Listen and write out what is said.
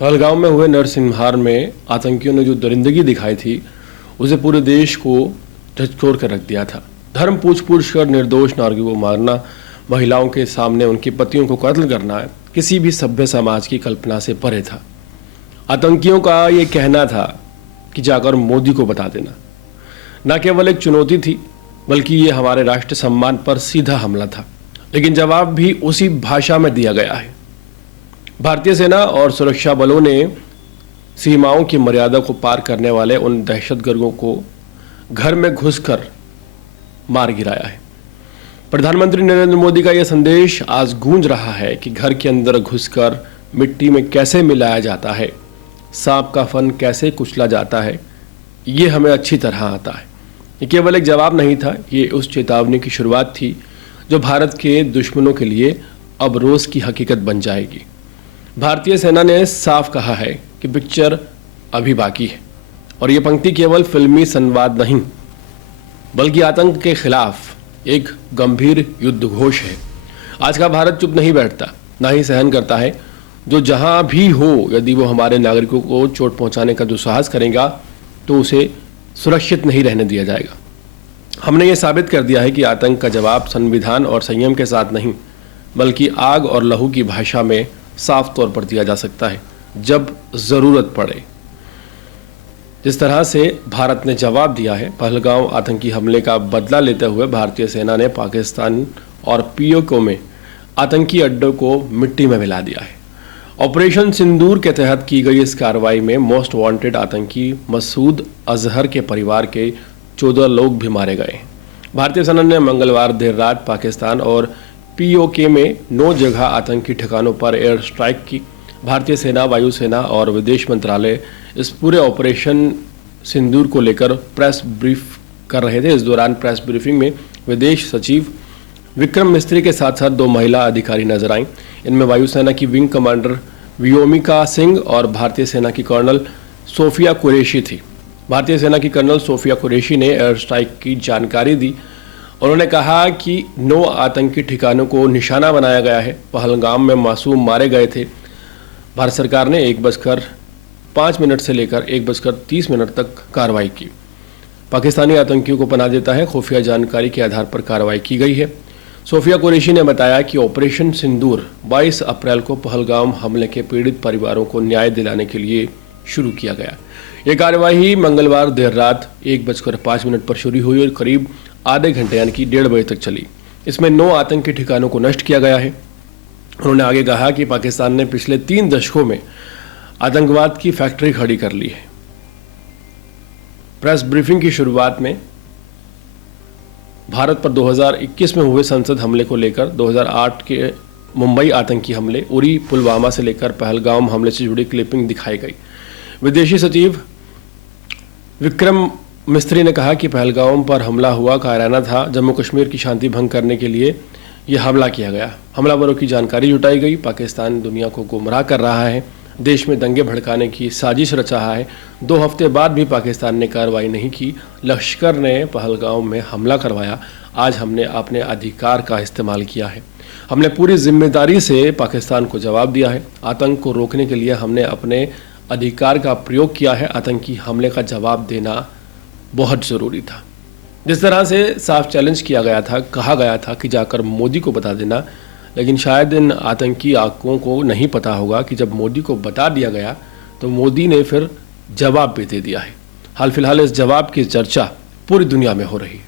पहलगाम में हुए नरसंहार में आतंकियों ने जो दरिंदगी दिखाई थी उसे पूरे देश को झकझोर कर रख दिया था। धर्म पूछ कर निर्दोष नागरिकों को मारना, महिलाओं के सामने उनके पतियों को कत्ल करना किसी भी सभ्य समाज की कल्पना से परे था। आतंकियों का ये कहना था कि जाकर मोदी को बता देना न केवल एक चुनौती थी बल्कि ये हमारे राष्ट्र सम्मान पर सीधा हमला था। लेकिन जवाब भी उसी भाषा में दिया गया है। भारतीय सेना और सुरक्षा बलों ने सीमाओं की मर्यादा को पार करने वाले उन दहशतगर्दों को घर में घुसकर मार गिराया है। प्रधानमंत्री नरेंद्र मोदी का यह संदेश आज गूंज रहा है कि घर के अंदर घुसकर मिट्टी में कैसे मिलाया जाता है, सांप का फन कैसे कुचला जाता है, ये हमें अच्छी तरह आता है। ये केवल एक जवाब नहीं था, ये उस चेतावनी की शुरुआत थी जो भारत के दुश्मनों के लिए अब रोज की हकीकत बन जाएगी। भारतीय सेना ने साफ कहा है कि पिक्चर अभी बाकी है और ये पंक्ति केवल फिल्मी संवाद नहीं बल्कि आतंक के खिलाफ एक गंभीर युद्ध घोष है। आज का भारत चुप नहीं बैठता, ना ही सहन करता है। जो जहां भी हो, यदि वो हमारे नागरिकों को चोट पहुंचाने का दुस्साहस करेगा तो उसे सुरक्षित नहीं रहने दिया जाएगा। हमने ये साबित कर दिया है कि आतंक का जवाब संविधान और संयम के साथ नहीं बल्कि आग और लहू की भाषा में साफ तौर पर दिया जा सकता है जब जरूरत पड़े। जिस तरह से भारत ने जवाब दिया है, पहलगाम आतंकी हमले का बदला लेते हुए भारतीय सेना ने पाकिस्तान और पीओके में आतंकी अड्डों को मिट्टी में मिला दिया है। ऑपरेशन सिंदूर के तहत की गई इस कार्रवाई में मोस्ट वांटेड आतंकी मसूद अजहर के परिवार के 14 लोग भी मारे गए। भारतीय सेना ने मंगलवार देर रात पाकिस्तान और पीओके में 9 जगह आतंकी ठिकानों पर एयर स्ट्राइक की। भारतीय सेना, वायुसेना और विदेश मंत्रालय इस पूरे ऑपरेशन सिंदूर को लेकर प्रेस ब्रीफ कर रहे थे। इस दौरान प्रेस ब्रीफिंग में विदेश सचिव विक्रम मिस्त्री के साथ साथ 2 महिला अधिकारी नजर आईं। इनमें वायुसेना की विंग कमांडर व्योमिका सिंह और भारतीय सेना की कर्नल सोफिया कुरैशी थी। भारतीय सेना की कर्नल सोफिया कुरैशी ने एयर स्ट्राइक की जानकारी दी। उन्होंने कहा कि 9 आतंकी ठिकानों को निशाना बनाया गया है। पहलगाम में मासूम मारे गए थे। भारत सरकार ने 1:05 से लेकर 1:30 तक कार्रवाई की। पाकिस्तानी आतंकियों को पनाह देता है, खुफिया जानकारी के आधार पर कार्रवाई की गई है। सोफिया कुरैशी ने बताया कि ऑपरेशन सिंदूर 22 अप्रैल को पहलगाम हमले के पीड़ित परिवारों को न्याय दिलाने के लिए शुरू किया गया। ये कार्यवाही मंगलवार देर रात 1:05 पर शुरू हुई और करीब आधे घंटे यानी कि 1:30 बजे तक चली। इसमें 9 आतंकी ठिकानों को नष्ट किया गया है। उन्होंने आगे कहा कि पाकिस्तान ने पिछले 3 दशकों में आतंकवाद की फैक्ट्री खड़ी कर ली है। प्रेस ब्रीफिंग की शुरुआत में भारत पर 2021 में हुए संसद हमले को लेकर 2008 के मुंबई आतंकी हमले, उरी, पुलवामा से लेकर पहलगाम हमले से जुड़ी क्लिपिंग दिखाई गई। विदेशी सचिव विक्रम मिस्त्री ने कहा कि पहलगाम पर हमला हुआ कायराना था। जम्मू कश्मीर की शांति भंग करने के लिए यह हमला किया गया। हमलावरों की जानकारी जुटाई गई। पाकिस्तान दुनिया को गुमराह कर रहा है, देश में दंगे भड़काने की साजिश रच रहा है। 2 हफ्ते बाद भी पाकिस्तान ने कार्रवाई नहीं की। लश्कर ने पहलगाम में हमला करवाया। आज हमने अपने अधिकार का इस्तेमाल किया है। हमने पूरी जिम्मेदारी से पाकिस्तान को जवाब दिया है। आतंक को रोकने के लिए हमने अपने अधिकार का प्रयोग किया है। आतंकी हमले का जवाब देना बहुत ज़रूरी था। जिस तरह से साफ चैलेंज किया गया था, कहा गया था कि जाकर मोदी को बता देना, लेकिन शायद इन आतंकी आंकों को नहीं पता होगा कि जब मोदी को बता दिया गया तो मोदी ने फिर जवाब भी दे दिया है। हाल फिलहाल इस जवाब की चर्चा पूरी दुनिया में हो रही है।